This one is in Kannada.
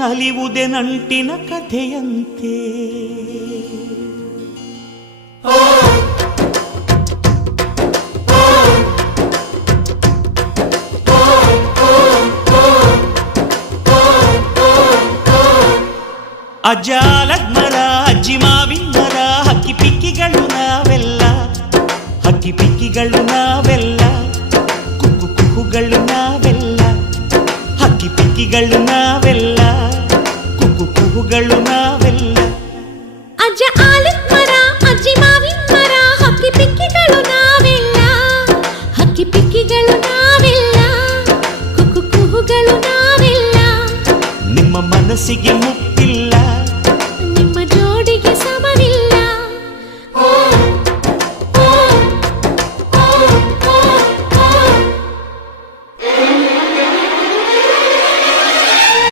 ನಲಿವುದೇ ನಂಟಿನ ಕಥೆಯಂತೆ. ಅಜ್ಜಾಲದ ಮರ, ಅಜ್ಜಿ ಮಾವಿನ ಮರ, ಹಕ್ಕಿ ಪಿಕ್ಕಿಗಳು ನಾವೆಲ್ಲ, ಹಕ್ಕಿ ಪಿಕ್ಕಿಗಳು ನಾವೆಲ್ಲ, ಕುಕ್ಕು ಕುಹುಗಳು ನಾವೆಲ್ಲ, ಹಕ್ಕಿ ಪಿಕ್ಕಿಗಳು ನಾವೆಲ್ಲ, ಕುಕ್ಕು ಕುಹುಗಳು ನಾವೆಲ್ಲ. ಅಜ್ಜ ಆಲದ ಮರ, ಅಜ್ಜಿ ಮಾವಿನ ಮರ, ಹಕ್ಕಿ ಪಿಕ್ಕಿಗಳು ನಾವೆಲ್ಲ, ಹಕ್ಕಿ ಪಿಕ್ಕಿಗಳು ನಾವೆಲ್ಲ, ಕುಕ್ಕು ಕುಹುಗಳು ನಾವೆಲ್ಲ. ನಿಮ್ಮ ಮನಸ್ಸಿಗೆ ಮುಖ್ಯ